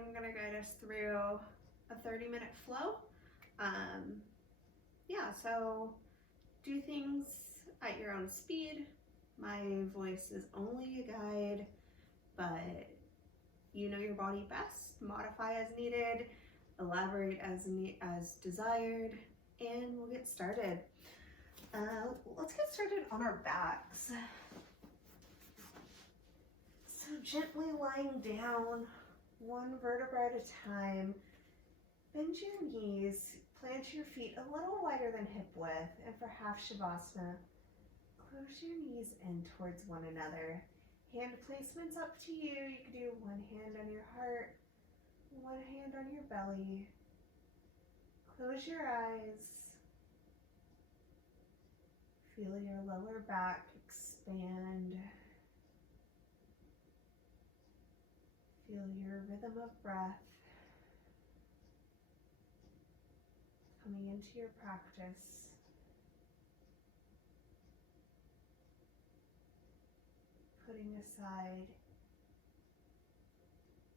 I'm gonna guide us through a 30-minute flow. Yeah, so do things at your own speed. My voice is only a guide, but you know your body best. Modify as needed, elaborate as desired, and we'll get started. Let's get started on our backs. So gently lying down, one vertebra at a time. Bend your knees, plant your feet a little wider than hip width, and for half Shavasana, close your knees in towards one another. Hand placement's up to you. You can do one hand on your heart, one hand on your belly. Close your eyes. Feel your lower back expand. Feel your rhythm of breath coming into your practice. Putting aside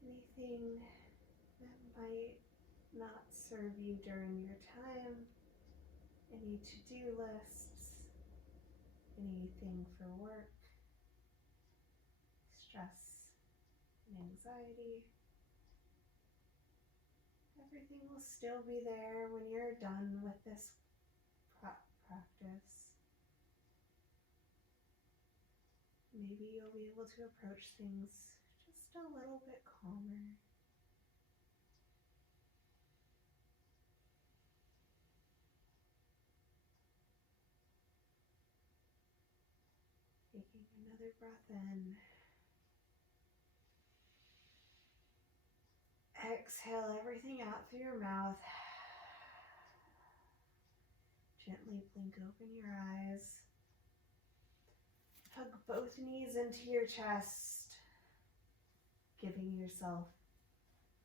anything that might not serve you during your time, any to-do lists, anything for work, stress and anxiety. Everything will still be there when you're done with this practice. Maybe you'll be able to approach things just a little bit calmer. Taking another breath in. Exhale everything out through your mouth. Gently blink open your eyes. Hug both knees into your chest, giving yourself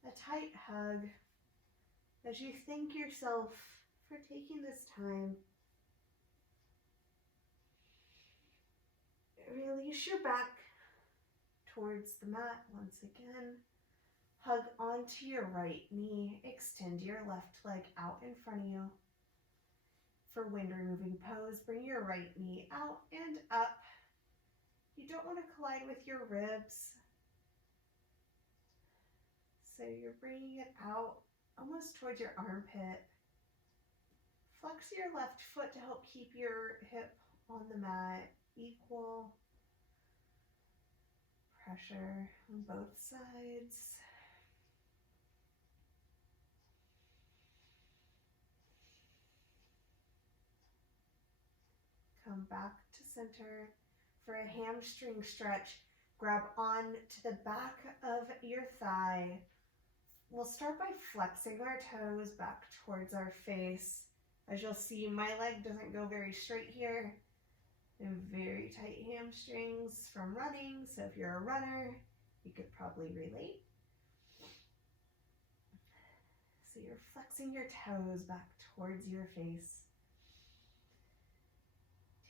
a tight hug as you thank yourself for taking this time. Release your back towards the mat once again. Hug onto your right knee. Extend your left leg out in front of you. For wind removing pose, bring your right knee out and up. You don't want to collide with your ribs. So you're bringing it out almost towards your armpit. Flex your left foot to help keep your hip on the mat equal. Pressure on both sides. Come back to center for a hamstring stretch. Grab on to the back of your thigh. We'll start by flexing our toes back towards our face. As you'll see, my leg doesn't go very straight here. And very tight hamstrings from running, so if you're a runner, you could probably relate. So you're flexing your toes back towards your face.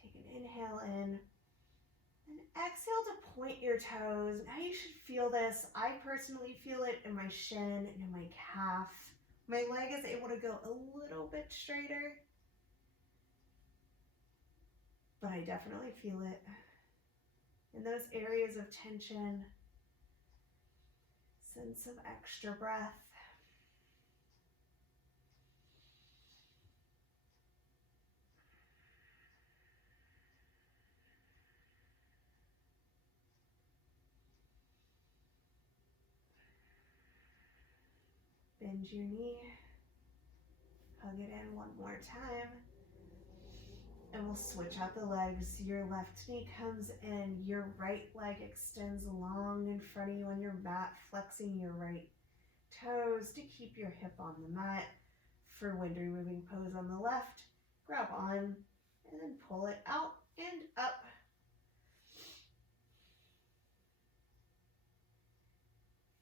Take an inhale in, and exhale to point your toes. Now you should feel this. I personally feel it in my shin and in my calf. My leg is able to go a little bit straighter, but I definitely feel it in those areas of tension. Send some extra breath. Bend your knee. Hug it in one more time. And we'll switch out the legs. Your left knee comes in, your right leg extends long in front of you on your mat, flexing your right toes to keep your hip on the mat. For wind removing pose on the left, grab on and then pull it out and up.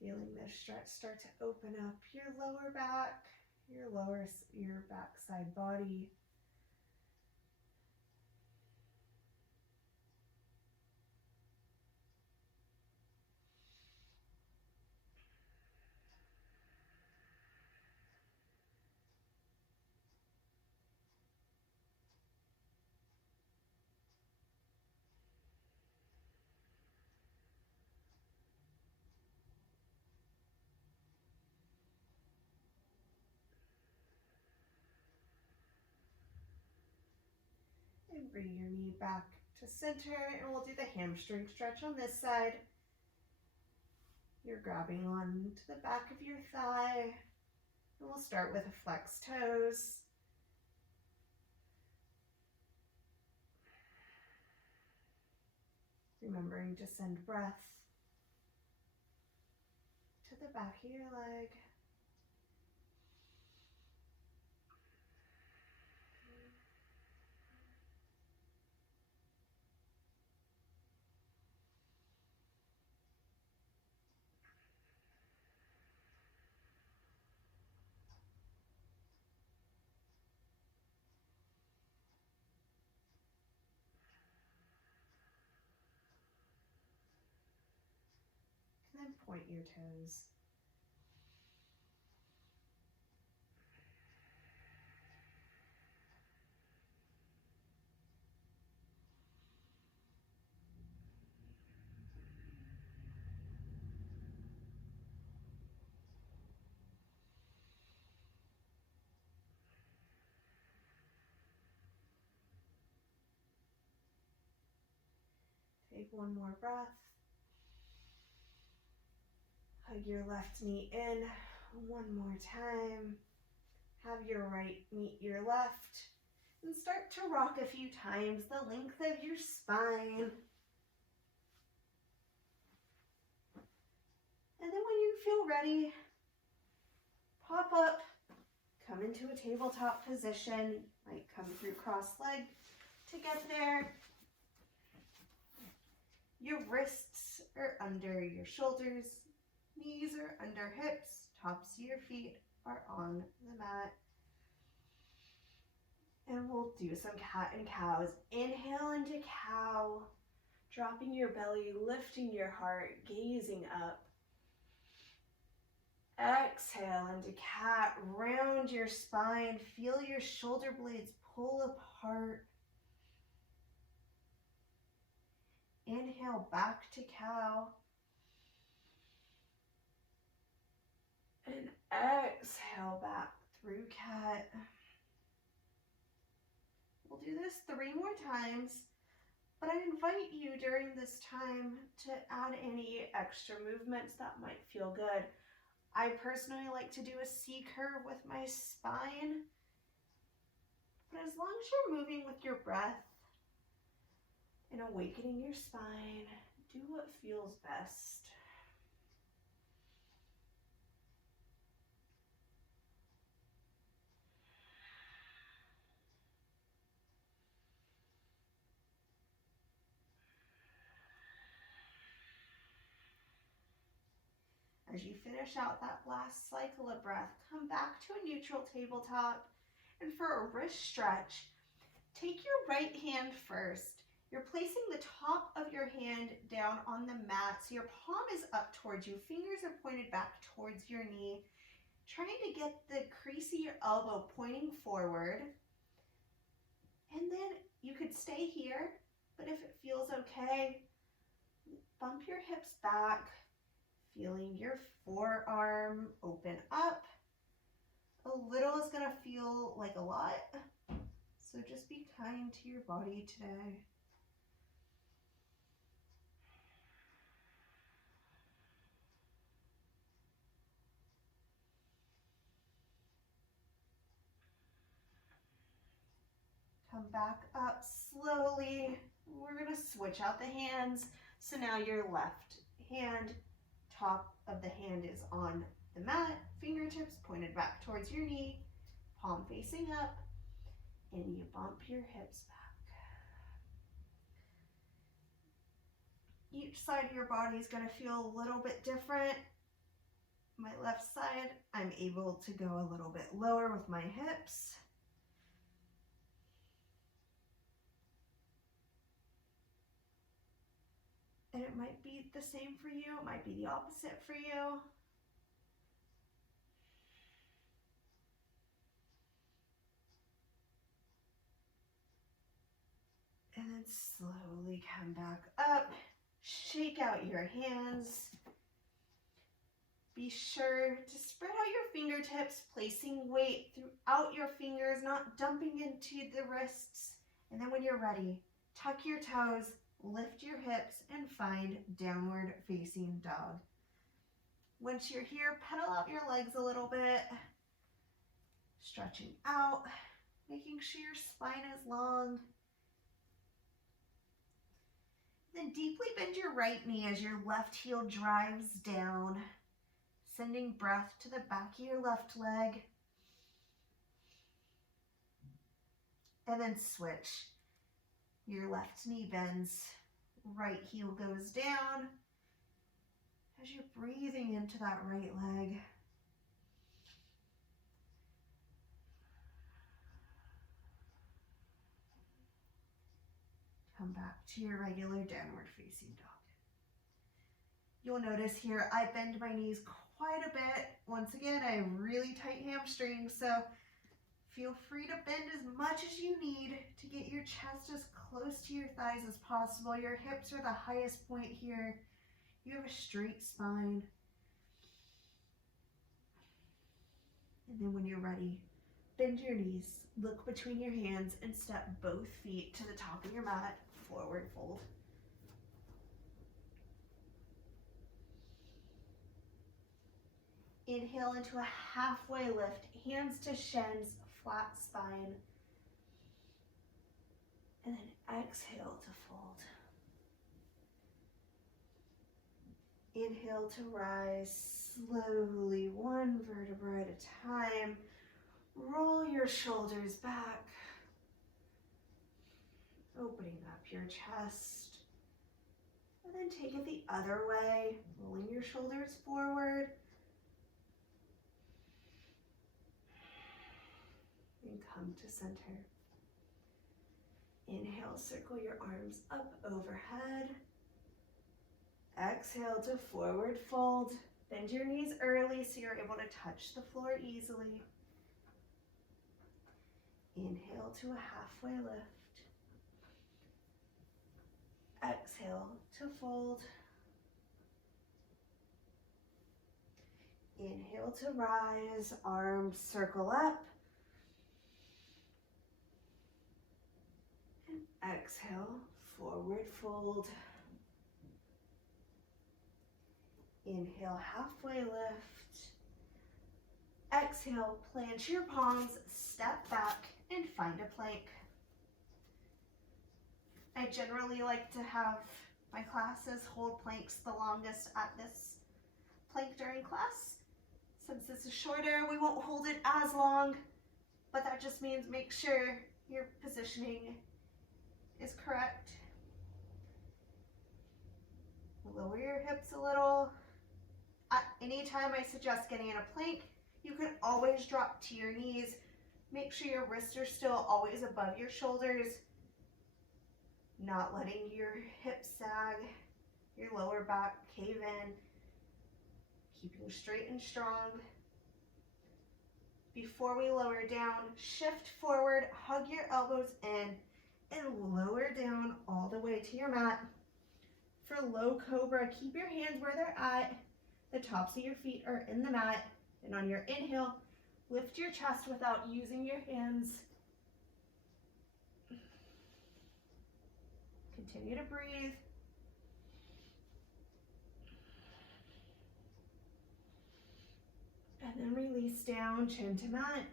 Feeling this stretch start to open up your lower back, your backside body. And bring your knee back to center, and we'll do the hamstring stretch on this side. You're grabbing on to the back of your thigh, and we'll start with a flex toes. Remembering to send breath to the back of your leg. And then point your toes. Take one more breath. Hug your left knee in one more time. Have your right meet your left. And start to rock a few times the length of your spine. And then when you feel ready, pop up, come into a tabletop position. Might come through cross-leg to get there. Your wrists are under your shoulders, knees are under hips, tops of your feet are on the mat. And we'll do some cat and cows. Inhale into cow, dropping your belly, lifting your heart, gazing up. Exhale into cat, round your spine, feel your shoulder blades pull apart. Inhale back to cow. And exhale back through cat. We'll do this 3 more times, but I invite you during this time to add any extra movements that might feel good. I personally like to do a C curve with my spine, but as long as you're moving with your breath and awakening your spine, do what feels best. As you finish out that last cycle of breath, come back to a neutral tabletop. And for a wrist stretch, take your right hand first. You're placing the top of your hand down on the mat, so your palm is up towards you. Fingers are pointed back towards your knee. Trying to get the crease of your elbow pointing forward. And then you could stay here, but if it feels okay, bump your hips back, feeling your forearm open up. A little is gonna feel like a lot, so just be kind to your body today. Come back up slowly. We're gonna switch out the hands. So now your left hand, top of the hand is on the mat, fingertips pointed back towards your knee, palm facing up, and you bump your hips back. Each side of your body is gonna feel a little bit different. My left side, I'm able to go a little bit lower with my hips. And it might be the same for you, it might be the opposite for you. And then slowly come back up, shake out your hands. Be sure to spread out your fingertips, placing weight throughout your fingers, not dumping into the wrists And then when you're ready, tuck your toes, lift your hips, and find downward facing dog. Once you're here, pedal out your legs a little bit, stretching out, making sure your spine is long. Then deeply bend your right knee as your left heel drives down, sending breath to the back of your left leg. And then switch. Your left knee bends, right heel goes down as you're breathing into that right leg. Come back to your regular downward facing dog. You'll notice here I bend my knees quite a bit. Once again, I have really tight hamstrings, so feel free to bend as much as you need to get your chest as close to your thighs as possible. Your hips are the highest point here. You have a straight spine. And then when you're ready, bend your knees, look between your hands, and step both feet to the top of your mat, forward fold. Inhale into a halfway lift, hands to shins, flat spine. And then exhale to fold. Inhale to rise slowly, one vertebra at a time. Roll your shoulders back, opening up your chest. And then take it the other way, rolling your shoulders forward. And come to center. Inhale, circle your arms up overhead. Exhale to forward fold. Bend your knees early so you're able to touch the floor easily. Inhale to a halfway lift. Exhale to fold. Inhale to rise, arms circle up. And exhale, forward fold. Inhale, halfway lift. Exhale, plant your palms, step back, and find a plank. I generally like to have my classes hold planks the longest at this plank during class. Since this is shorter, we won't hold it as long, but that just means make sure your positioning is correct. Lower your hips a little. At any time I suggest getting in a plank, you can always drop to your knees. Make sure your wrists are still always above your shoulders, not letting your hips sag, your lower back cave in, keeping straight and strong. Before we lower down, shift forward, hug your elbows in, and lower down all the way to your mat. For low cobra, keep your hands where they're at. The tops of your feet are in the mat. And on your inhale, lift your chest without using your hands. Continue to breathe. And then release down, chin to mat.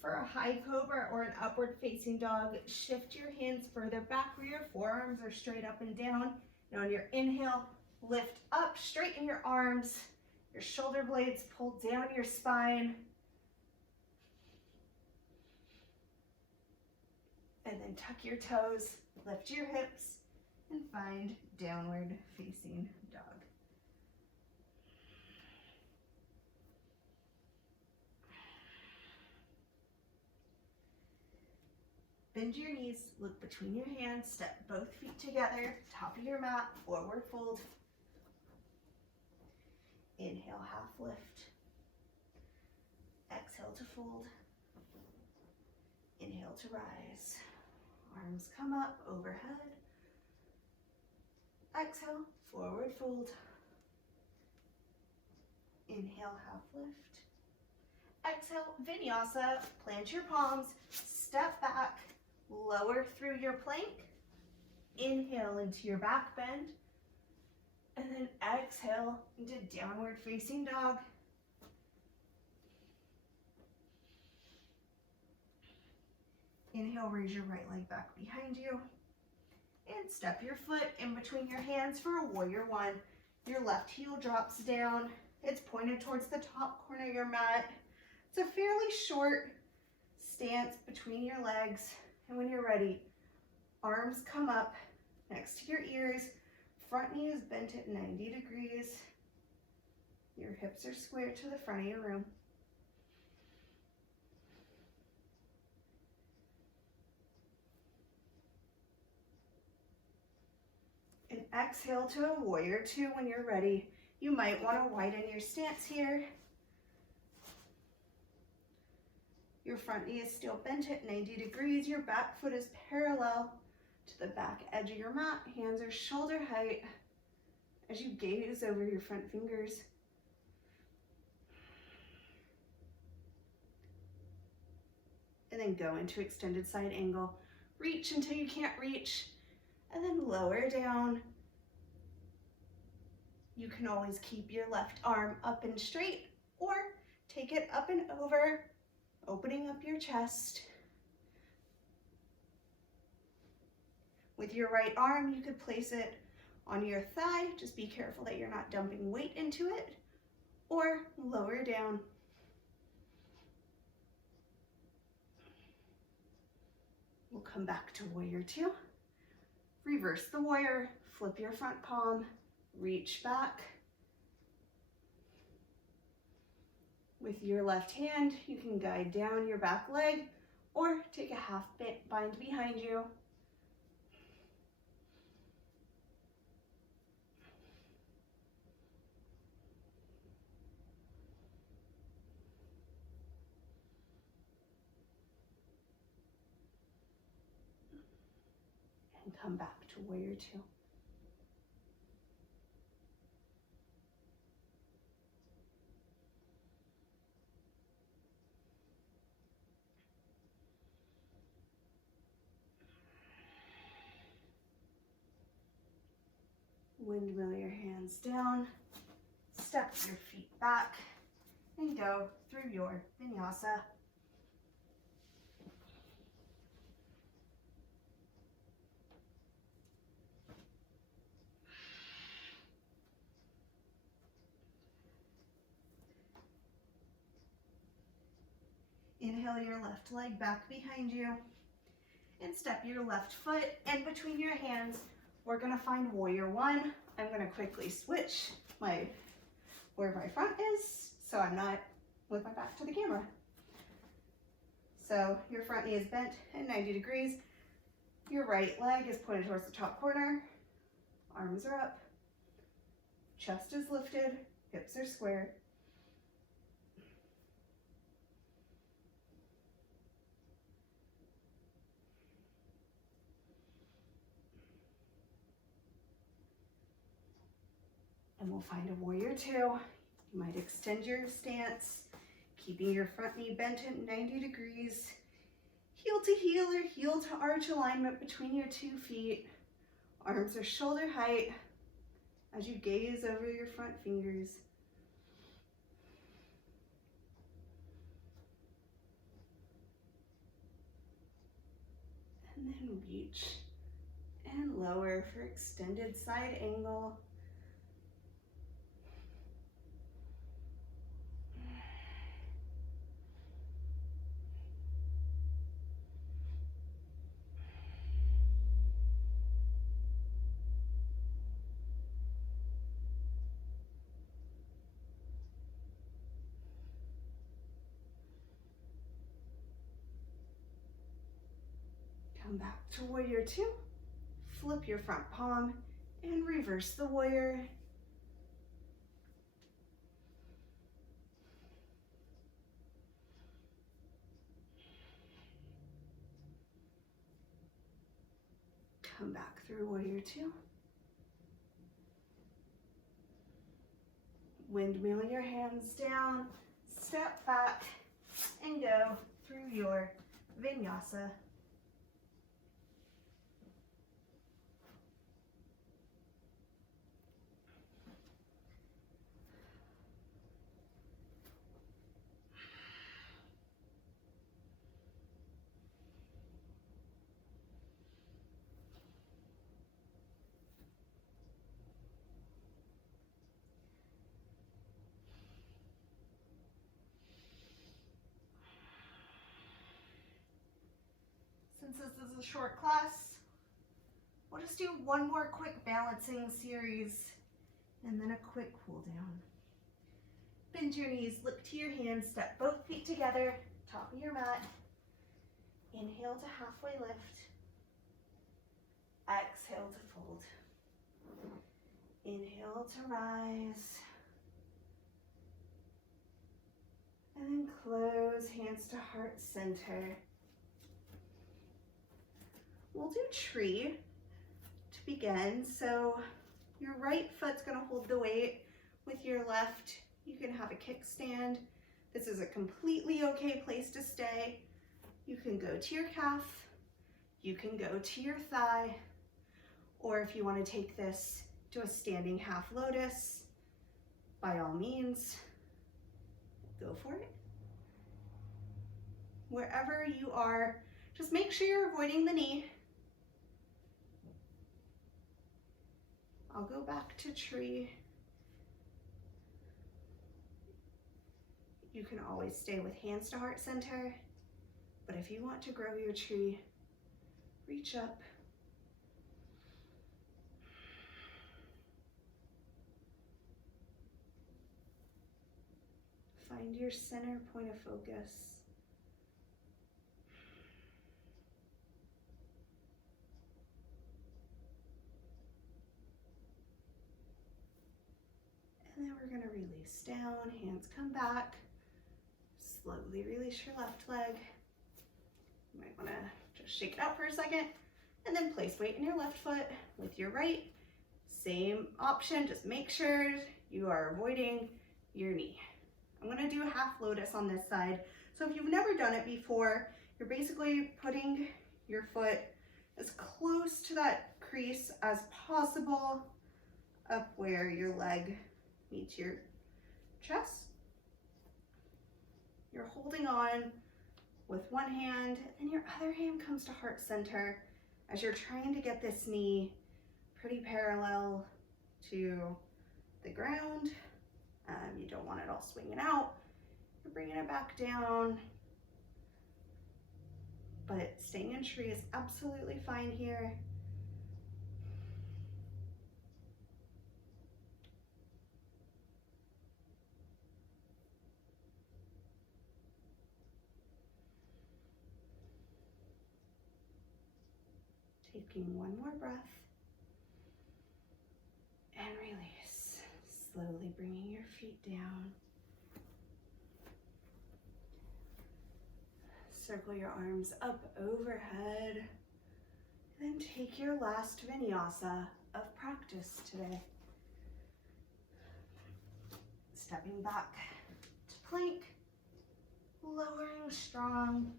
For a high cobra or an upward facing dog, shift your hands further back where your forearms are straight up and down. And on your inhale, lift up, straighten your arms, your shoulder blades pull down your spine. And then tuck your toes, lift your hips, and find downward facing dog. Bend your knees, look between your hands, step both feet together, top of your mat, forward fold. Inhale, half lift. Exhale to fold. Inhale to rise. Arms come up overhead. Exhale, forward fold. Inhale, half lift. Exhale, Vinyasa, plant your palms, step back, lower through your plank, inhale into your back bend, and then exhale into downward facing dog. Inhale, raise your right leg back behind you, and step your foot in between your hands for a warrior one. Your left heel drops down. It's pointed towards the top corner of your mat. It's a fairly short stance between your legs, and when you're ready, arms come up next to your ears, front knee is bent at 90 degrees. Your hips are square to the front of your room. And exhale to a warrior two when you're ready. You might want to widen your stance here. Your front knee is still bent at 90 degrees. Your back foot is parallel to the back edge of your mat. Hands are shoulder height as you gaze over your front fingers. And then go into extended side angle. Reach until you can't reach, and then lower down. You can always keep your left arm up and straight, or take it up and over, opening up your chest. With your right arm, you could place it on your thigh. Just be careful that you're not dumping weight into it, or lower down. We'll come back to warrior two. Reverse the warrior, flip your front palm, reach back. With your left hand, you can guide down your back leg or take a half bind behind you. And come back to warrior two. Windmill your hands down, step your feet back, and go through your vinyasa. Inhale your left leg back behind you, and step your left foot in between your hands. We're gonna find warrior one. I'm gonna quickly switch where my front is, so I'm not with my back to the camera. So your front knee is bent at 90 degrees. Your right leg is pointed towards the top corner. Arms are up. Chest is lifted. Hips are square. And we'll find a warrior two. You might extend your stance, keeping your front knee bent at 90 degrees. Heel to heel or heel to arch alignment between your 2 feet. Arms are shoulder height as you gaze over your front fingers. And then reach and lower for extended side angle. Come back to warrior two. Flip your front palm and reverse the warrior. Come back through warrior two. Windmill your hands down, step back, and go through your Vinyasa. Since this is a short class, we'll just do one more quick balancing series and then a quick cool down. Bend your knees, look to your hands, step both feet together, top of your mat. Inhale to halfway lift. Exhale to fold. Inhale to rise. And then close, hands to heart center. We'll do tree to begin. So your right foot's gonna hold the weight. With your left, you can have a kickstand. This is a completely okay place to stay. You can go to your calf, you can go to your thigh, or if you want to take this to a standing half lotus, by all means, go for it. Wherever you are, just make sure you're avoiding the knee. I'll go back to tree. You can always stay with hands to heart center, but if you want to grow your tree, reach up. Find your center point of focus. And then we're going to release down, hands come back. Slowly release your left leg. You might want to just shake it out for a second and then place weight in your left foot with your right. Same option, just make sure you are avoiding your knee. I'm going to do a half lotus on this side. So if you've never done it before, you're basically putting your foot as close to that crease as possible up where your leg meets your chest. You're holding on with one hand and your other hand comes to heart center as you're trying to get this knee pretty parallel to the ground. You don't want it all swinging out. You're bringing it back down, but staying in tree is absolutely fine here. Taking one more breath and release. Slowly bringing your feet down. Circle your arms up overhead. And then take your last vinyasa of practice today. Stepping back to plank, lowering strong,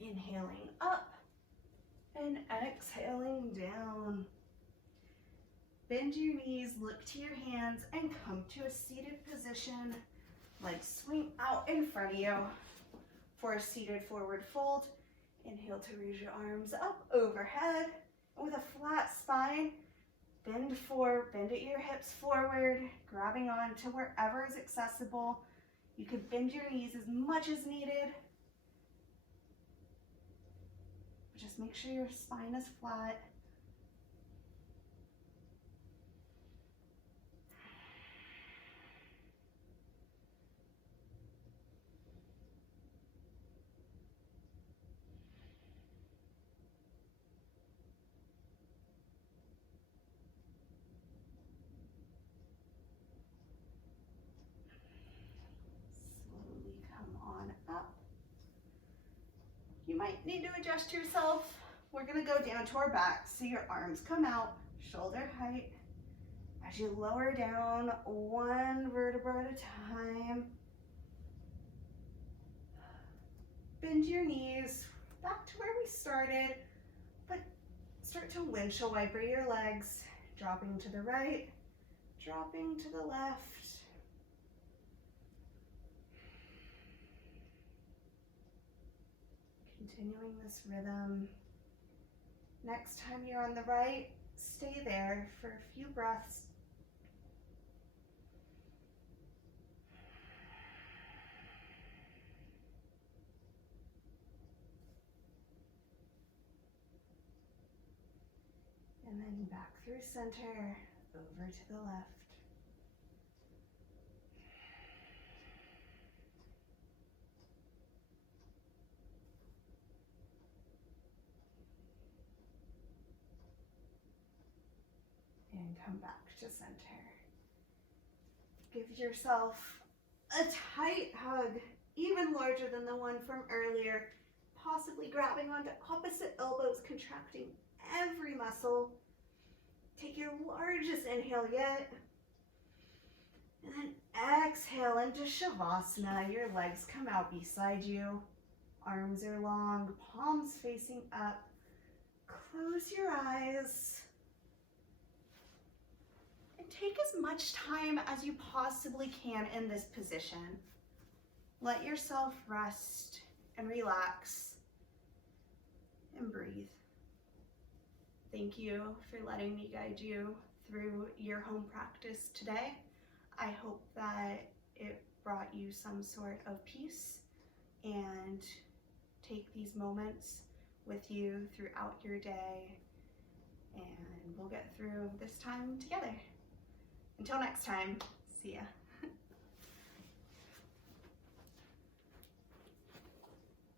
inhaling up and exhaling down. Bend your knees, look to your hands, and come to a seated position. Legs swing out in front of you for a seated forward fold. Inhale to raise your arms up overhead. And with a flat spine, bend at your hips forward, grabbing on to wherever is accessible. You can bend your knees as much as needed. Just make sure your spine is flat. Slowly come on up. You might need to adjust yourself. We're going to go down to our back so your arms come out, shoulder height. As you lower down one vertebra at a time. bend your knees back to where we started, but start to windshield wiper your legs, dropping to the right, dropping to the left. Continuing this rhythm. Next time you're on the right, stay there for a few breaths. And then back through center, over to the left. And come back to center. Give yourself a tight hug, even larger than the one from earlier, possibly grabbing onto opposite elbows, contracting every muscle. Take your largest inhale yet. And then exhale into Shavasana. Your legs come out beside you. Arms are long, palms facing up. Close your eyes. And take as much time as you possibly can in this position. Let yourself rest and relax and breathe. Thank you for letting me guide you through your home practice today. I hope that it brought you some sort of peace, and take these moments with you throughout your day, and we'll get through this time together. Until next time, see ya.